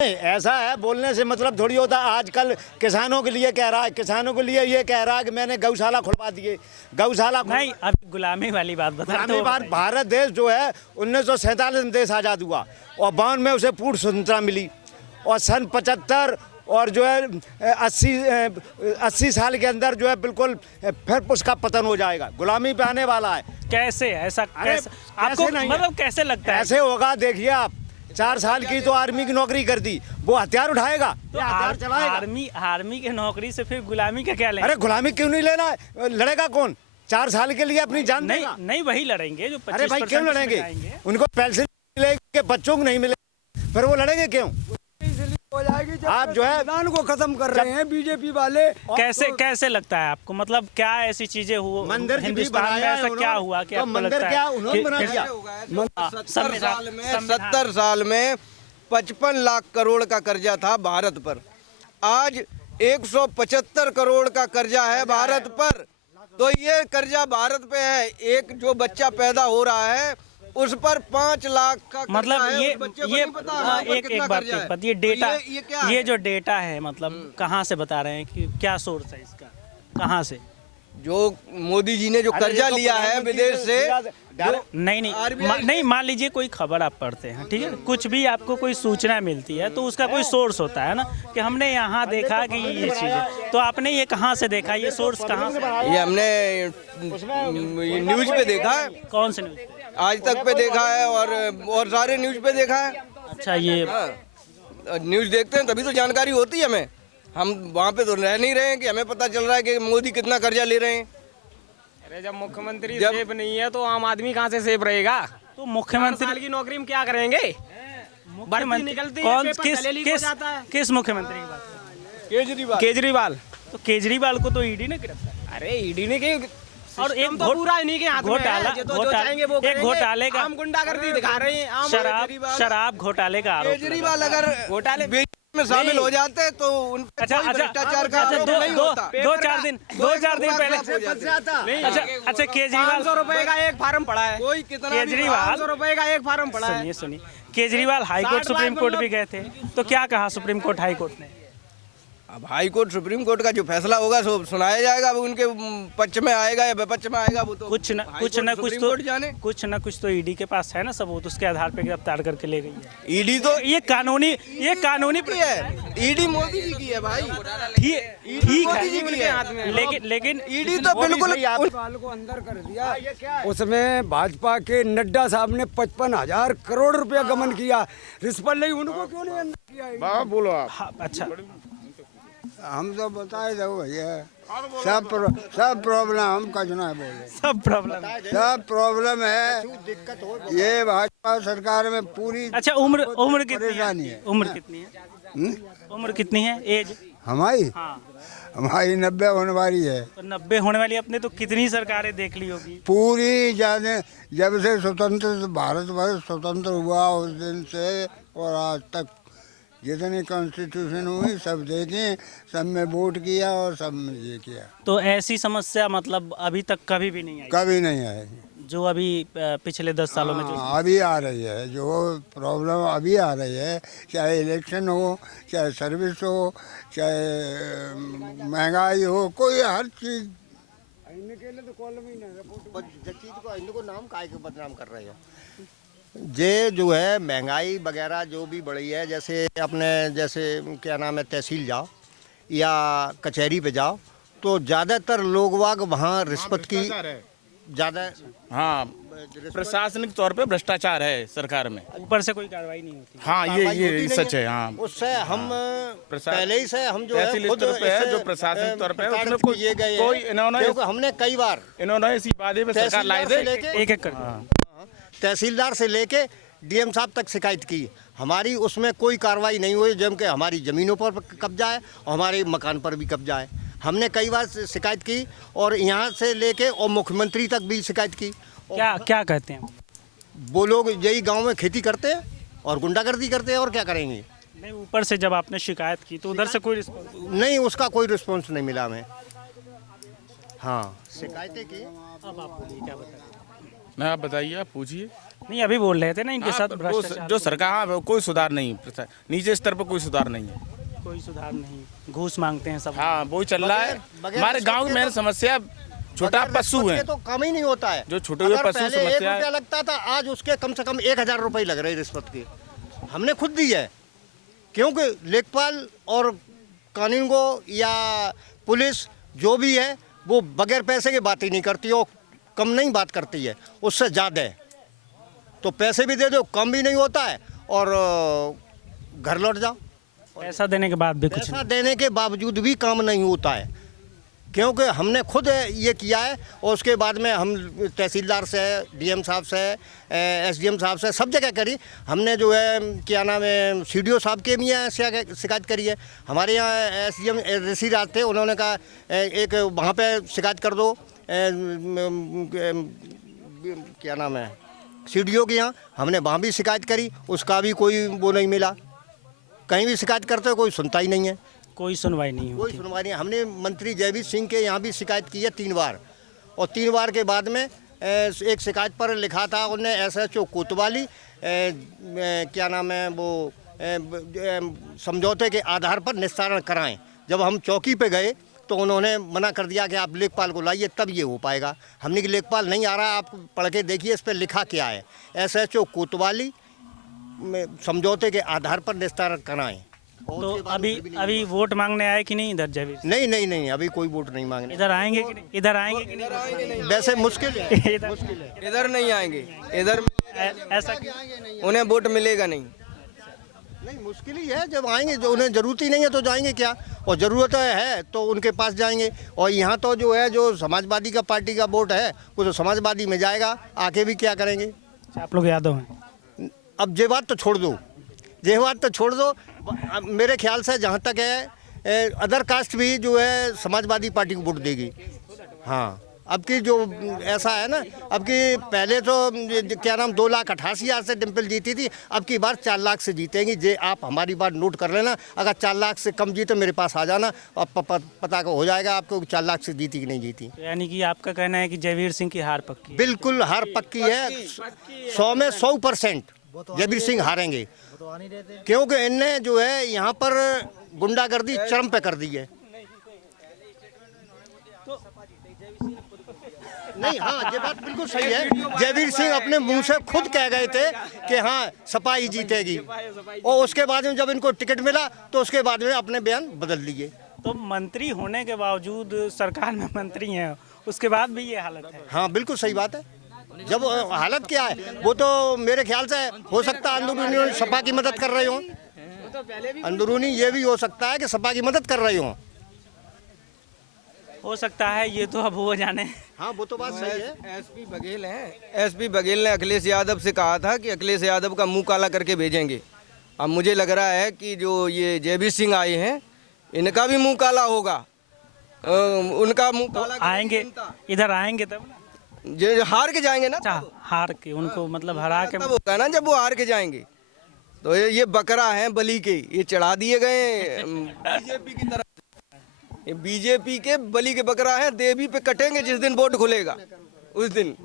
नहीं, ऐसा है बोलने से मतलब थोड़ी होता। आजकल किसानों के लिए कह रहा है, किसानों के लिए ये कह रहा है कि मैंने गौशाला खुलवा दिए, गौशाला नहीं, अब गुलामी वाली बात बता गुलामी बात। भारत देश जो है 1947 में देश आज़ाद हुआ और 52 में उसे पूर्ण स्वतंत्रता मिली और सन 75 और जो है 80 साल के अंदर जो है बिल्कुल फिर उसका पतन हो जाएगा, गुलामी पे आने वाला है। कैसे ऐसा कैसे आपको मतलब कैसे लगता है? ऐसे होगा, देखिए आप 4 साल की तो आर्मी की नौकरी कर दी, वो हथियार उठाएगा तो हथियार चलाएगा। आर्मी के नौकरी से फिर गुलामी का क्या लेना? अरे गुलामी क्यों नहीं लेना है? लड़ेगा कौन 4 साल के लिए अपनी जान देगा? नहीं वही लड़ेंगे जो 25% अरे भाई क्यों लड़ेंगे? उनको पेंशन मिलेगी, बच्चों को नहीं मिलेगी, फिर वो लड़ेंगे क्यों? हो जाएगी जब आप जो है संविधान को खत्म कर रहे हैं बीजेपी वाले। कैसे लगता है आपको? मतलब क्या ऐसी चीजें हुआ मंदिर हिंदुस्तान में, ऐसा क्या हुआ कि तो आपको मंदिर लगता क्या है उन्होंने बना दिया? 70 साल में 55 लाख करोड़ का कर्जा था भारत पर। आज 175 करोड़ का कर्जा है भारत पर। तो ये कर्जा भारत पे है। एक जो बच्चा पैदा हो रहा है उस पर 5 लाख का मतलब कर्जा है। ये उस बच्चे को नहीं पता वहाँ पर एक कितना कर्जा है। ये डेटा तो ये क्या ये है? जो डेटा है मतलब कहाँ से बता रहे हैं कि क्या सोर्स है इसका, कहाँ से? जो मोदी जी ने जो कर्जा लिया है विदेश से, नहीं मान लीजिए कोई खबर आप पढ़ते हैं, ठीक है, कुछ भी आपको कोई सूचना मिलती है तो उसका कोई सोर्स होता है ना, कि हमने यहाँ देखा कि ये चीज़ है, तो आपने ये कहाँ से देखा, ये सोर्स कहाँ से? ये हमने न्यूज पे देखा है। कौन से न्यूज़? आज तक पे देखा है और सारे न्यूज पे देखा है। अच्छा, ये न्यूज देखते हैं तभी तो जानकारी होती है हमें। हम वहाँ पे तो रह नहीं रहे हैं कि हमें पता चल रहा है कि मोदी कितना कर्जा ले रहे हैं। अरे जब मुख्यमंत्री सेफ नहीं है तो आम आदमी कहाँ से सेफ रहेगा? तो मुख्यमंत्री साल की नौकरी में क्या करेंगे? भर्ती निकलती है, कौन पेपर दलेली हो जाता है। किस मुख्यमंत्री की बात? केजरीवाल। तो केजरीवाल को तो ईडी ने गिरफ्तार। अरे ईडी ने के और एक तो पूरा इन्हीं के हाथ में है। जो चाहेंगे वो करेंगे। घोटाले का आम गुंडागर्दी दिखा रहे हैं। आम शराब घोटाले का आरोप। केजरीवाल अगर घोटाले में शामिल हो जाते तो उन पे कोई भ्रष्टाचार का आरोप नहीं होता। दो चार दिन पहले अच्छा केजरीवाल 500 रुपए का एक फार्म पड़ा है। कोई कितना केजरीवाल 500 रुपए का एक फार्म पड़ा है। सुनिए Kejriwal high court supreme court भी गए थे, तो क्या कहा सुप्रीम कोर्ट हाई कोर्ट ने? अब हाई कोर्ट सुप्रीम कोर्ट का जो फैसला होगा सो सुनाया जाएगा। अब उनके पक्ष में आएगा या विपक्ष में आएगा वो तो कुछ न कुछ तो ईडी के पास है ना सबूत, उसके आधार पर गिरफ्तार करके ले गई है ईडी। तो ये कानूनी है ईडी मोदी जी की है भाई। ठीक है, लेकिन ईडी तो बिल्कुल को अंदर कर दिया। उसमें भाजपा के नड्डा साहब ने 55,000 करोड़ रुपया गमन किया। रिश्वत ली, उनको क्यों नहीं अंदर किया? बोलो आप। हाँ, अच्छा हम तो बताए दो भैया, सब प्रॉब्लम हम कचना बोले, सब प्रॉब्लम है। ये भाजपा सरकार में पूरी। अच्छा उम्र कितनी परेशानी है? है। उम्र कितनी है? एज हमारी हाँ, हमारी 90 होने वाली है। तो 90 होने वाली अपने तो कितनी सरकारें देख ली होगी? पूरी जाने जब से भारतवर्ष स्वतंत्र हुआ उस दिन से और आज तक जितनी कॉन्स्टिट्यूशन हुई सब देखें, सब में वोट किया और सब में ये किया। तो ऐसी समस्या मतलब अभी तक कभी भी नहीं आई कभी नहीं आए जो अभी पिछले 10 सालों में जो अभी आ रही है, जो प्रॉब्लम अभी आ रही है, चाहे इलेक्शन हो, चाहे सर्विस हो, चाहे महंगाई हो, कोई हर चीज। इनको नाम काय के बदनाम कर रहे हैं? ये जो है महंगाई वगैरह जो भी बढ़ी है, जैसे अपने जैसे क्या नाम है तहसील जाओ या कचहरी पे जाओ तो ज़्यादातर लोग वाग वहाँ रिश्वत की ज़्यादा। हाँ, प्रशासनिक तौर पे भ्रष्टाचार है सरकार में। ऊपर से कोई कार्रवाई नहीं होती। हाँ, ये सच है। हाँ, उससे हम पहले ही से हम जो है तहसील खुद स्तर पे है, जो प्रशासनिक तौर पे है, उसमें कोई इन्होंने हमने कई बार इन्होंने इसी वादे में सरकार लाई थी एक कर तहसीलदार से लेके डीएम साहब तक शिकायत की, हमारी उसमें कोई कार्रवाई नहीं हुई। जब कि हमारी ज़मीनों पर कब्जा है और हमारे मकान पर भी कब्जा है। हमने कई बार शिकायत की और यहाँ से लेके और मुख्यमंत्री तक भी शिकायत की। क्या कहते हैं वो लोग यही गांव में खेती करते हैं और गुंडागर्दी करते हैं और क्या करेंगे? नहीं, ऊपर से जब आपने शिकायत की तो उधर से कोई रिस्पॉन्स नहीं, उसका कोई रिस्पॉन्स नहीं मिला हमें। हाँ, शिकायतें की। अब आप बोलिए क्या बताएं? ना, आप बताइए, आप पूछिए। नहीं अभी बोल रहे थे ना इनके साथ भ्रष्टाचार जो सरकार, हाँ, कोई सुधार नहीं, नीचे स्तर पर कोई सुधार नहीं है। कोई सुधार नहीं, घूस मांगते हैं सब। हाँ, वही चल रहा है। बगैर हमारे गांव की मेन समस्या छोटा पशु है, तो कम ही नहीं होता है। जो छोटे हुए अगर पशु पहले 1 समस्या रुपया लगता था, आज उसके कम से कम 1000 रुपये लग रहे रिश्वत के। हमने खुद दी है, क्योंकि लेखपाल और कानूनगो या पुलिस जो भी है वो बगैर पैसे की बात ही नहीं करती, और कम नहीं बात करती है, उससे ज़्यादा है। तो पैसे भी दे दो, कम भी नहीं होता है, और घर लौट जाओ। पैसा देने के बाद भी कुछ पैसा देने के बावजूद भी काम नहीं होता है, क्योंकि हमने खुद ये किया है। और उसके बाद में हम तहसीलदार से, डीएम साहब से, एसडीएम साहब से सब जगह करी हमने। जो है क्या नाम है, सीडीओ साहब के भी यहाँ शिकायत करी है। हमारे यहाँ एसडीएम ऋषि राज थे, उन्होंने कहा एक वहाँ पे शिकायत कर दो, क्या नाम है, सीडीओ के यहाँ। हमने वहाँ भी शिकायत करी, उसका भी कोई वो नहीं मिला। कहीं भी शिकायत करते हो कोई सुनता ही नहीं है, कोई सुनवाई नहीं कोई होती। सुनवाई नहीं। हमने मंत्री जयवीर सिंह के यहाँ भी शिकायत की है 3 बार, और 3 बार के बाद में एक शिकायत पर लिखा था उन्होंने SHO कोतवाली, क्या नाम है वो, समझौते के आधार पर निस्तारण कराएं। जब हम चौकी पे गए तो उन्होंने मना कर दिया कि आप लेखपाल को लाइए तब ये हो पाएगा। हमने कि लेखपाल नहीं आ रहा, आप पढ़ के देखिए इस पर लिखा क्या है, SHO कोतवाली समझौते के आधार पर निस्तारण कराएं। तो अभी वोट मांगने आए कि नहीं इधर जयवीर? नहीं, अभी कोई वोट नहीं मांगने। इधर आएंगे कि नहीं? इधर आएंगे कि नहीं? वैसे मुश्किल है, इधर मुश्किल है। इधर नहीं आएंगे, इधर ऐसा उन्हें वोट मिलेगा नहीं। नहीं, मुश्किल ही है। जब आएंगे, जो उन्हें ज़रूरत ही नहीं है तो जाएंगे क्या, और ज़रूरत है तो उनके पास जाएंगे। और यहाँ तो जो है, जो समाजवादी का पार्टी का वोट है वो तो समाजवादी में जाएगा, आके भी क्या करेंगे। आप लोग यादव हैं? अब ये बात तो छोड़ दो, ये बात तो छोड़ दो। मेरे ख्याल से जहाँ तक है, अदर कास्ट भी जो है समाजवादी पार्टी को वोट देगी। हाँ, अब की जो ऐसा है ना, अब की पहले तो क्या नाम 2,88,000 से डिम्पल जीती थी, अब की बार 4 लाख से जीतेंगी। जे आप हमारी बात नोट कर लेना, अगर 4 लाख से कम जीते मेरे पास आ जाना, अब पता हो जाएगा आपको 4 लाख से जीती कि नहीं जीती। तो यानी कि आपका कहना है कि जयवीर सिंह की हार पक्की है? बिल्कुल हार पक्की है, 100 में 100% जयवीर सिंह हारेंगे, क्योंकि इनने जो है यहाँ पर गुंडागर्दी चरम पे कर दी है। नहीं, हाँ, ये बात बिल्कुल सही है। जयवीर सिंह अपने मुंह से खुद कह गए थे कि हाँ सपा ही जीतेगी, और उसके बाद में जब इनको टिकट मिला तो उसके बाद में अपने बयान बदल लिए। तो मंत्री होने के बावजूद, सरकार में मंत्री हैं, उसके बाद भी ये हालत है? हाँ, बिल्कुल सही बात है। जब हालत क्या है, वो तो मेरे ख्याल से हो सकता है अंदरूनी सपा की मदद कर रहे हो, अंदरूनी ये भी हो सकता है कि सपा की मदद कर रहे हो सकता है, ये तो अब वो जाने। हाँ, वो तो बात सही है। एसपी बघेल ने अखिलेश यादव से कहा था कि अखिलेश यादव का मुंह काला करके भेजेंगे। अब मुझे लग रहा है कि जो ये जयवीर सिंह आए हैं, इनका भी मुंह काला होगा। उनका मुंह काला आएंगे, इधर आएंगे तब जो हार के जाएंगे ना, अच्छा, हार के उनको मतलब हरा के तब होगा ना जब वो हार के जाएंगे। तो ये बकरा है बलि के, ये चढ़ा दिए गए बीजेपी की तरफ। ये बीजेपी के बलि के बकरा है, देवी पे कटेंगे जिस दिन वोट खुलेगा उस दिन।